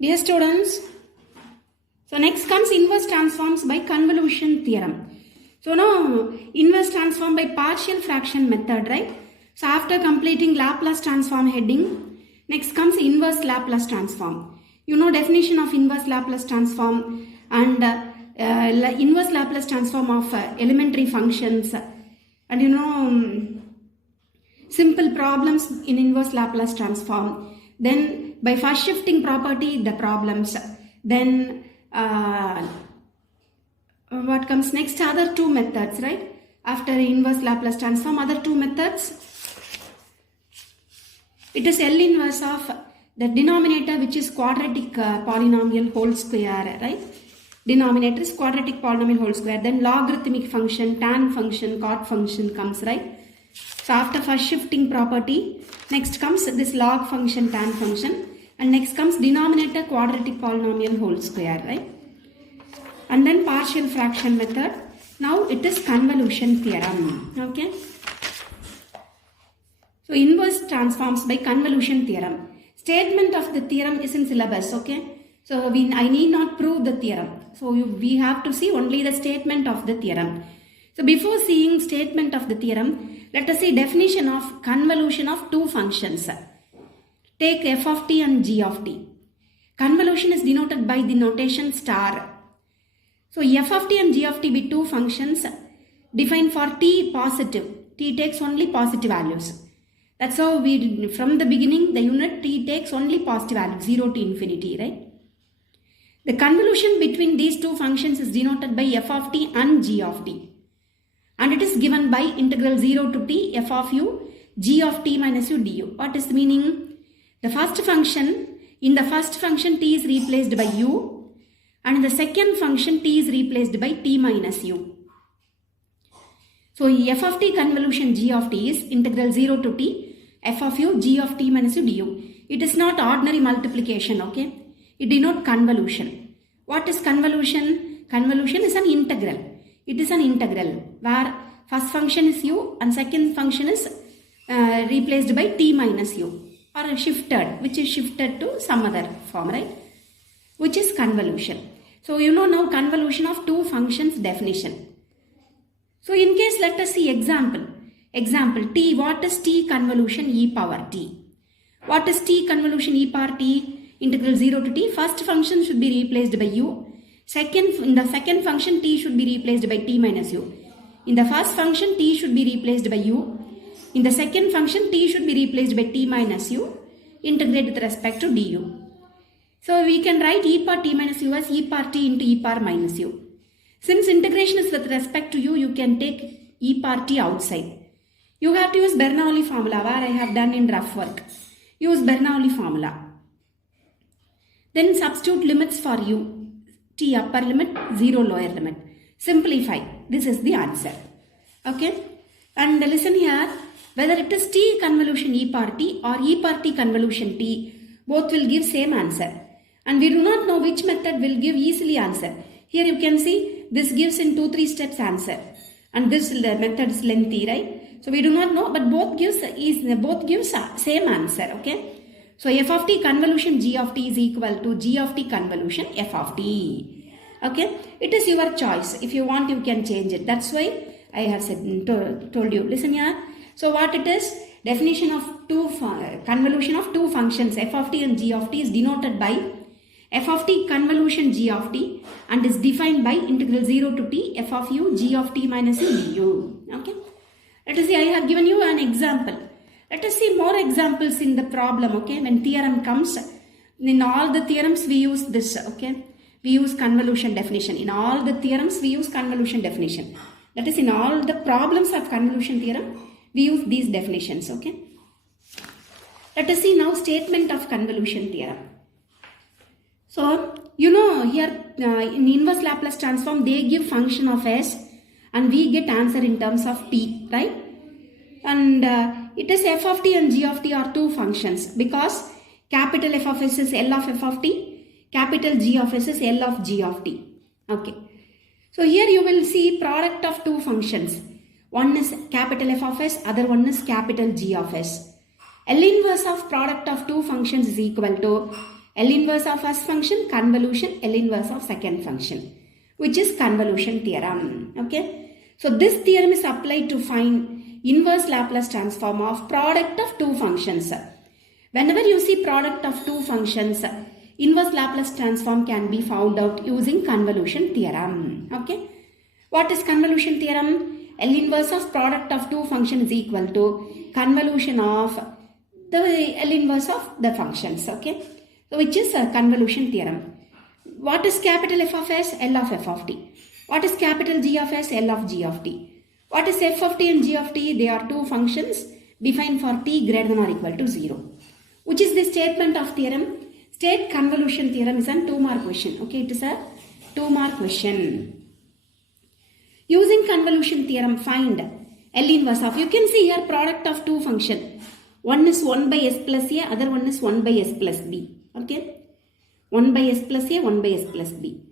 Dear students, so next comes inverse transforms by convolution theorem. So now inverse transform by partial fraction method, right? So after completing Laplace transform heading, next comes inverse Laplace transform. You know definition of inverse Laplace transform and inverse Laplace transform of elementary functions, and you know simple problems in inverse Laplace transform. Then by first shifting property the problems. Then what comes next? Other two methods, right? After inverse Laplace transform, other two methods. It is L inverse of the denominator, which is quadratic polynomial whole square, right? Denominator is quadratic polynomial whole square. Then logarithmic function, tan function, cot function comes, right? So after first shifting property, next comes this log function, tan function, and next comes denominator quadratic polynomial whole square, right? And then partial fraction method. Now it is convolution theorem, okay? So inverse transforms by convolution theorem. Statement of the theorem is in syllabus, okay? So I need not prove the theorem. So we have to see only the statement of the theorem. So before seeing statement of the theorem, let us see definition of convolution of two functions. Take f of t and g of t. Convolution is denoted by the notation star. So f of t and g of t be two functions defined for t positive. T takes only positive values. That's how we, from the beginning, the unit t takes only positive values, 0 to infinity, right? The convolution between these two functions is denoted by f of t and g of t. And it is given by integral 0 to t f of u g of t minus u du. What is the meaning? The first function, in the first function t is replaced by u, and in the second function t is replaced by t minus u. So f of t convolution g of t is integral 0 to t f of u g of t minus u du. It is not ordinary multiplication, okay? It denotes convolution. What is convolution? Convolution is an integral. It is an integral where first function is u and second function is replaced by t minus u, or shifted, which is shifted to some other form, right? Which is convolution. So you know now convolution of two functions definition. So in case let us see example. Example t. What is t convolution e power t? What is t convolution e power t? Integral 0 to t. First function should be replaced by u. In the second function t should be replaced by t minus u. In the first function t should be replaced by u. In the second function t should be replaced by t minus u. Integrate with respect to du. So we can write e power t minus u as e power t into e power minus u. Since integration is with respect to u, you can take e power t outside. You have to use Bernoulli formula, where I have done in rough work. Use Bernoulli formula. Then substitute limits for u. T upper limit, 0 lower limit. Simplify. This is the answer. Okay. And listen here. Whether it is t convolution e power t or e power t convolution t, both will give same answer. And we do not know which method will give easily answer. Here you can see this gives in 2-3 steps answer. And this method is lengthy, right? So we do not know, but both gives same answer. Okay. So f of t convolution g of t is equal to g of t convolution f of t. Okay. It is your choice. If you want, you can change it. That's why I have told you. Listen here. So what it is? Definition of convolution of two functions f of t and g of t is denoted by f of t convolution g of t and is defined by integral 0 to t f of u g of t minus u du. Okay. Let us see. I have given you an example. Let us see more examples in the problem, okay? When theorem comes, in all the theorems we use this, okay? We use convolution definition. In all the theorems we use convolution definition. That is, in all the problems of convolution theorem, we use these definitions, okay? Let us see now statement of convolution theorem. So, you know here in inverse Laplace transform, they give function of s and we get answer in terms of t, right? And it is f of t and g of t are two functions because capital F of s is L of f of t, capital G of s is L of g of t. Okay. So here you will see product of two functions. One is capital F of s, other one is capital G of s. L inverse of product of two functions is equal to L inverse of first function, convolution, L inverse of second function, which is convolution theorem. Okay. So this theorem is applied to find inverse Laplace transform of product of two functions. Whenever you see product of two functions, inverse Laplace transform can be found out using convolution theorem. Okay. What is convolution theorem? L inverse of product of two functions is equal to convolution of the L inverse of the functions. Okay. So which is a convolution theorem. What is capital F of S? L of F of t. What is capital G of S? L of G of t. What is F of t and G of t? They are two functions defined for t greater than or equal to 0. Which is the statement of theorem? State convolution theorem is a 2-mark question. Okay, it is a 2-mark question. Using convolution theorem, find L inverse of, you can see here product of two function. One is 1 by S plus A, other one is 1 by S plus B. Okay, 1 by S plus A, 1 by S plus B.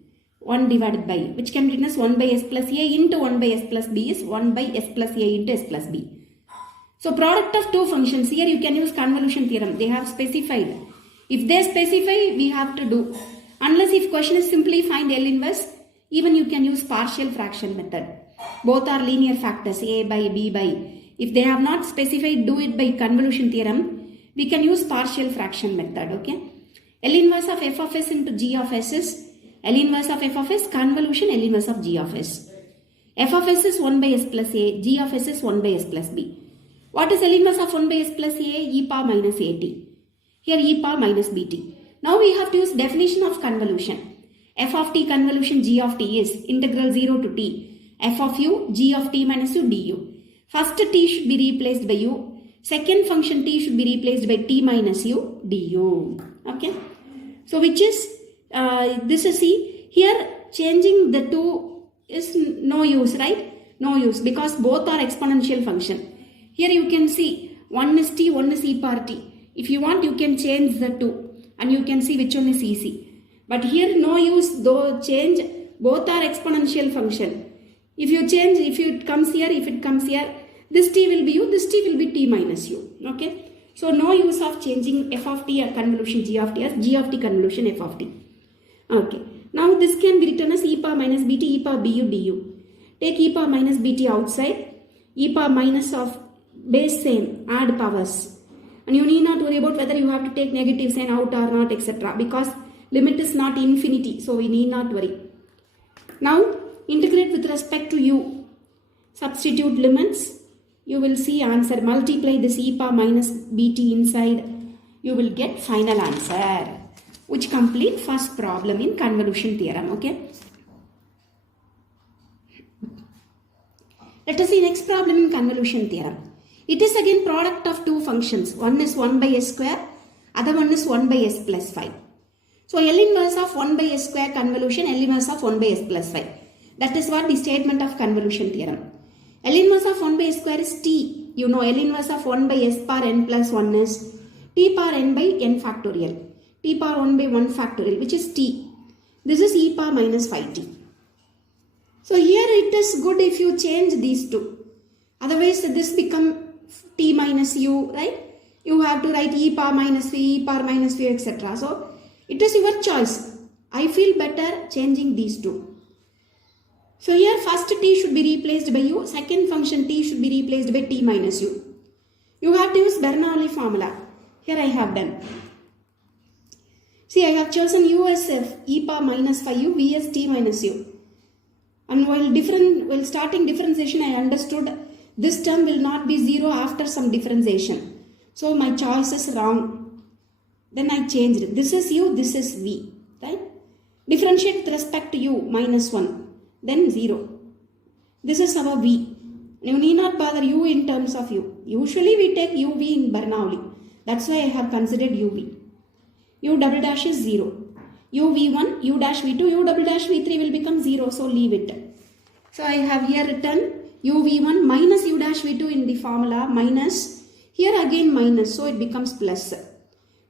1 divided by, which can be written as 1 by S plus A into 1 by S plus B is 1 by S plus A into S plus B. So product of two functions, here you can use convolution theorem. They have specified. If they specify, we have to do. Unless if question is simply find L inverse, even you can use partial fraction method. Both are linear factors, A by B by. If they have not specified, do it by convolution theorem. We can use partial fraction method. Okay. L inverse of F of S into G of S is L inverse of F of S convolution L inverse of G of S. F of S is 1 by S plus A. G of S is 1 by S plus B. What is L inverse of 1 by S plus A? E power minus AT. Here e power minus BT. Now we have to use definition of convolution. F of t convolution G of t is integral 0 to t. F of u G of t minus u du. First t should be replaced by u. Second function t should be replaced by t minus u du. Okay. So which is, this is see, here changing the two is no use, right? No use because both are exponential function. Here you can see one is t, one is e power t. If you want, you can change the two and you can see which one is easy. But here no use, though change, both are exponential function. If you change, if it comes here, this t will be u, this t will be t minus u. Okay. So no use of changing f of t convolution g of t as g of t convolution f of t. Okay. Now this can be written as e power minus bt e power bu du. Take e power minus bt outside. E power minus of base same, add powers. And you need not worry about whether you have to take negative sign out or not, etc. Because limit is not infinity, so we need not worry. Now integrate with respect to u. Substitute limits. You will see answer. Multiply this e power minus bt inside. You will get final answer, which complete first problem in convolution theorem. Okay. Let us see next problem in convolution theorem. It is again product of two functions. One is 1 by s square, other one is 1 by s plus 5. So L inverse of 1 by s square convolution, L inverse of 1 by s plus 5. That is what the statement of convolution theorem. L inverse of 1 by s square is t. You know L inverse of 1 by s power n plus 1 is t power n by n factorial. T power 1 by 1 factorial, which is t. This is e power minus 5t. So here it is good if you change these two. Otherwise this become t minus u, right? You have to write e power minus v, e power minus v, etc. So it is your choice. I feel better changing these two. So here first t should be replaced by u, second function t should be replaced by t minus u. You have to use Bernoulli formula. Here I have done. See, I have chosen u as f, e power minus 5u, v as t minus u. And while starting differentiation, I understood this term will not be 0 after some differentiation. So my choice is wrong. Then I changed it. This is u, this is v. Right? Differentiate with respect to u, minus 1. Then 0. This is our v. You need not bother u in terms of u. Usually we take uv in Bernoulli. That's why I have considered uv. U double dash is 0. uv1, u dash v2, u double dash v3 will become 0. So leave it. So I have here written uv1 minus u dash v2 in the formula minus. Here again minus. So it becomes plus.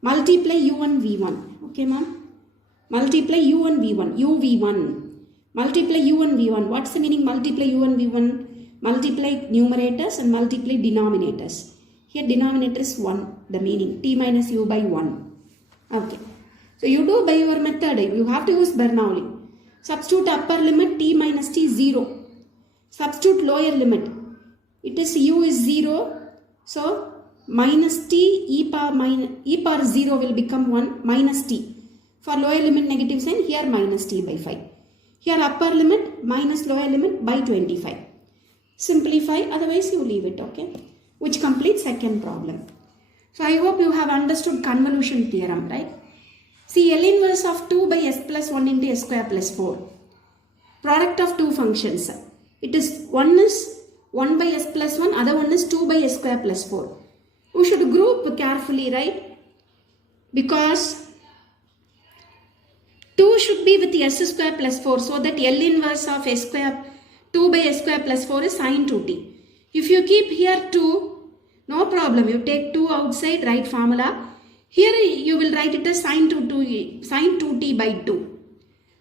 Multiply u1 v1. Okay, ma'am? Multiply u1 v1. uv1. Multiply u1 v1. What's the meaning multiply u1 v1? Multiply numerators and multiply denominators. Here denominator is 1. The meaning t minus u by 1. Okay. So you do by your method. You have to use Bernoulli. Substitute upper limit t minus t 0. Substitute lower limit. It is u is 0. So minus t e power 0 will become 1 minus t. For lower limit negative sign, here minus t by 5. Here upper limit minus lower limit by 25. Simplify, otherwise you leave it, okay? Which completes second problem. So I hope you have understood convolution theorem, right? See, L inverse of 2 by s plus 1 into s square plus 4. Product of two functions. It is one is 1 by s plus 1, other one is 2 by s square plus 4. We should group carefully, right? Because 2 should be with s square plus 4, so that L inverse of s square 2 by s square plus 4 is sin 2t. If you keep here 2, no problem. You take 2 outside, write formula. Here you will write it as sin 2t by 2.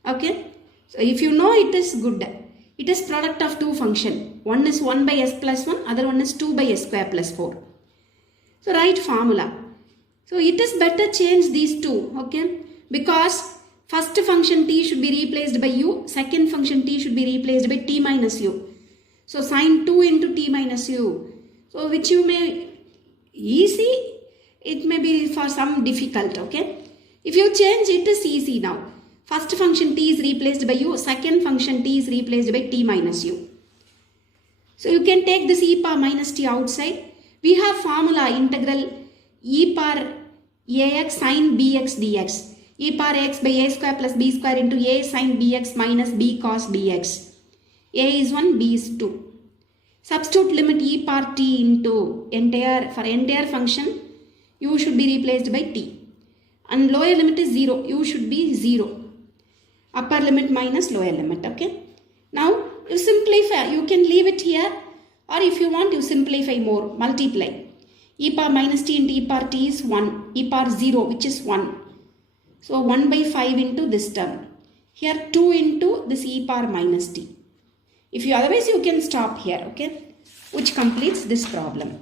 Okay. So if you know it is good. It is product of two function. One is 1 by s plus 1, other one is 2 by s square plus 4. So write formula. So it is better change these two. Okay. Because first function t should be replaced by u. Second function t should be replaced by t minus u. So sin 2 into t minus u. So which you may easy, it may be for some difficult, okay? If you change, it is easy now. First function t is replaced by u, second function t is replaced by t minus u. So you can take this e power minus t outside. We have formula integral e power ax sin bx dx. E power x by a square plus b square into a sin bx minus b cos dx. A is 1, b is 2. Substitute limit e power t into for entire function, u should be replaced by t. And lower limit is 0, u should be 0. Upper limit minus lower limit, okay. Now you simplify, you can leave it here, or if you want you simplify more, multiply. E power minus t into e power t is 1, e power 0 which is 1. So 1 by 5 into this term. Here 2 into this e power minus t. If you otherwise you can stop here, okay, which completes this problem.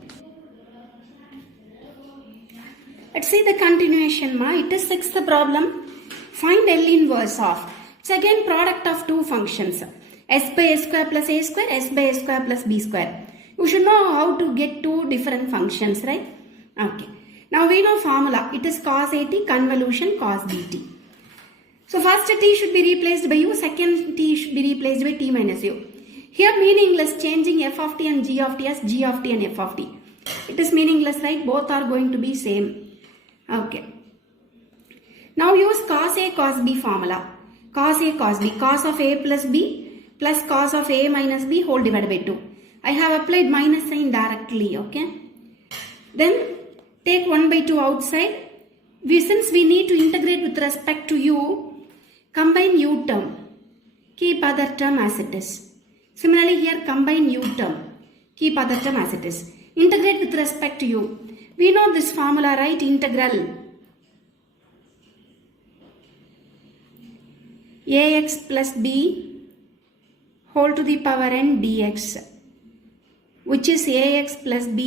Let's see the continuation, ma. It is sixth problem. Find L inverse of. It's again product of two functions. S by s square plus a square, s by s square plus b square. You should know how to get two different functions, right? Okay. Now we know formula. It is cos at convolution cos dt. So first t should be replaced by u, second t should be replaced by t minus u. Here meaningless, changing f of t and g of t as g of t and f of t. It is meaningless, right? Both are going to be same. Okay. Now use cos a cos b formula. Cos a cos b. Cos of a plus b plus cos of a minus b whole divided by 2. I have applied minus sign directly, okay. Then take 1 by 2 outside. Since we need to integrate with respect to u, combine u term. Keep other term as it is. Similarly here combine u term. Keep other term as it is. Integrate with respect to u. We know this formula, right? Integral ax plus b whole to the power n dx, which is ax plus b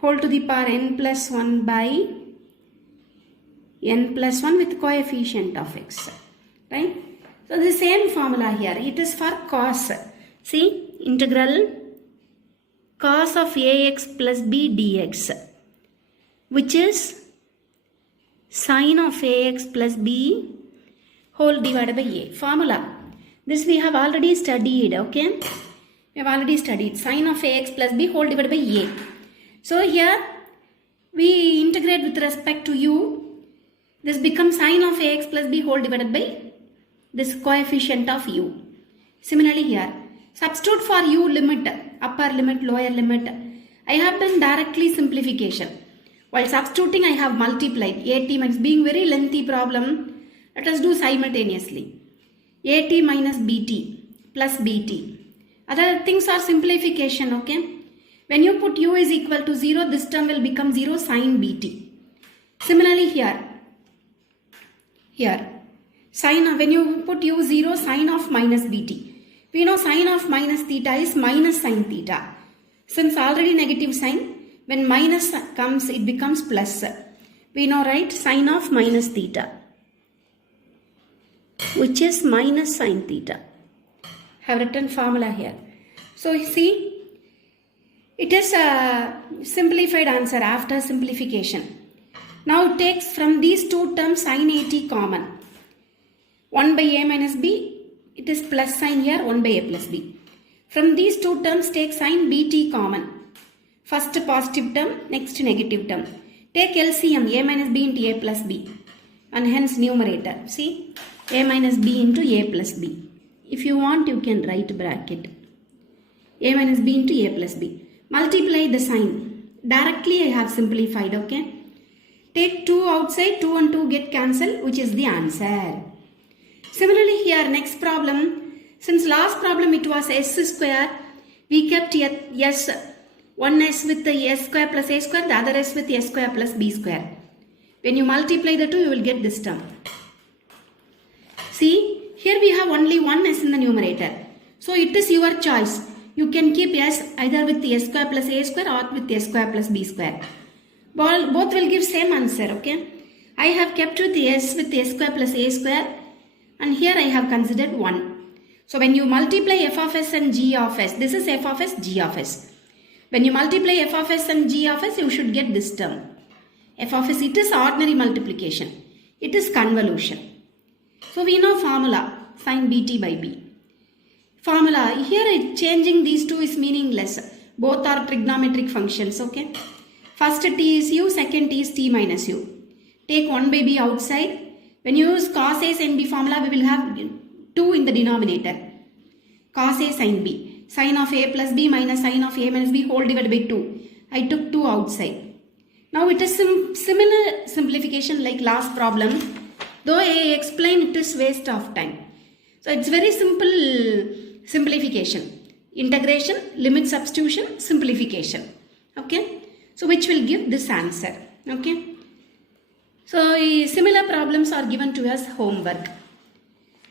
whole to the power n plus 1 by n plus 1 with coefficient of x, right? So the same formula here, it is for cos. See, integral cos of ax plus b dx, which is sin of ax plus b whole divided by a. Formula. This we have already studied, okay? We have already studied sin of ax plus b whole divided by a. So here we integrate with respect to u. This becomes sin of ax plus b whole divided by this coefficient of u. Similarly here, substitute for u limit, upper limit, lower limit. I have done directly simplification. While substituting I have multiplied. At minus, being very lengthy problem, let us do simultaneously. At minus bt plus bt. Other things are simplification, okay. When you put u is equal to 0, this term will become 0 sin bt. Similarly here, sin of, when you put u 0, sin of minus bt. We know sin of minus theta is minus sin theta. Since already negative sign, when minus comes, it becomes plus. We know, right? Sine of minus theta, which is minus sine theta. Have written formula here. So you see, it is a simplified answer after simplification. Now it takes from these two terms sin at common. 1 by a minus b, it is plus sign here, 1 by a plus b. From these two terms take sin bt common. First positive term, next negative term. Take LCM, a minus b into a plus b. And hence numerator. See, a minus b into a plus b. If you want, you can write bracket. A minus b into a plus b. Multiply the sign. Directly I have simplified, okay. Take 2 outside, 2 and 2 get cancelled, which is the answer. Similarly here, next problem. Since last problem it was s square, we kept s. One s with the s square plus a square, the other s with s square plus b square. When you multiply the two, you will get this term. See, here we have only one s in the numerator. So it is your choice. You can keep s either with the s square plus a square or with s square plus b square. Both will give same answer, okay. I have kept with the s with s square plus a square, and here I have considered 1. So when you multiply f of s and g of s, this is f of s, g of s. When you multiply f of s and g of s, you should get this term. F of s, it is ordinary multiplication. It is convolution. So we know formula, sin bt by b. Formula, here changing these two is meaningless. Both are trigonometric functions, okay. First t is u, second t is t minus u. Take 1 by b outside. When you use cos a sin b formula, we will have 2 in the denominator. Cos a sin b. Sin of a plus b minus sin of a minus b whole divided by 2. I took 2 outside. Now it is similar simplification like last problem. Though I explain, it is waste of time. So it's very simple simplification. Integration, limit substitution, simplification. Okay. So which will give this answer. Okay. So similar problems are given to us homework.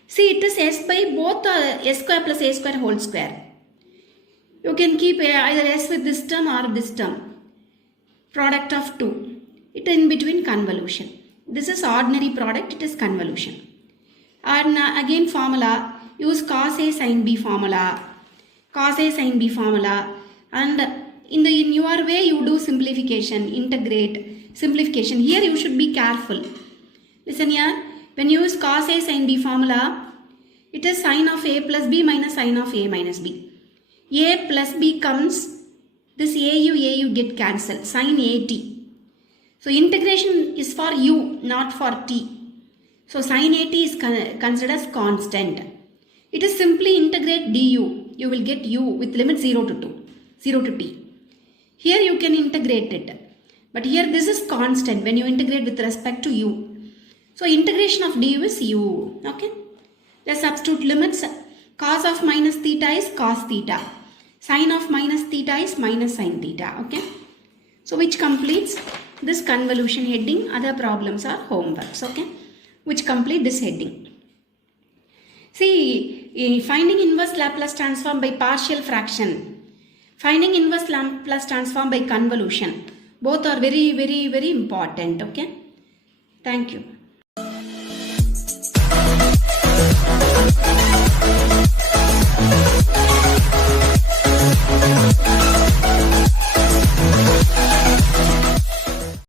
See, it is s by both s square plus a square whole square. You can keep either s with this term or this term. Product of 2. It is in between convolution. This is ordinary product, it is convolution. And again formula, use cos a sin b formula. Cos a sin b formula. And in your way you do simplification, integrate, simplification. Here you should be careful. Listen here. When you use cos a sin b formula, it is sin of a plus b minus sin of a minus b. A plus b comes, this AU get cancelled, sin AT. So integration is for u, not for t. So sin AT is considered as constant. It is simply integrate du. You will get u with limit 0 to 2, 0 to t. Here you can integrate it. But here this is constant when you integrate with respect to u. So integration of du is u. Okay. Let's substitute limits. Cos of minus theta is cos theta. Sin of minus theta is minus sin theta. Okay. So which completes this convolution heading. Other problems are homeworks. Okay. Which complete this heading. See, finding inverse Laplace transform by partial fraction. Finding inverse Laplace transform by convolution. Both are very, very, very important. Okay. Thank you.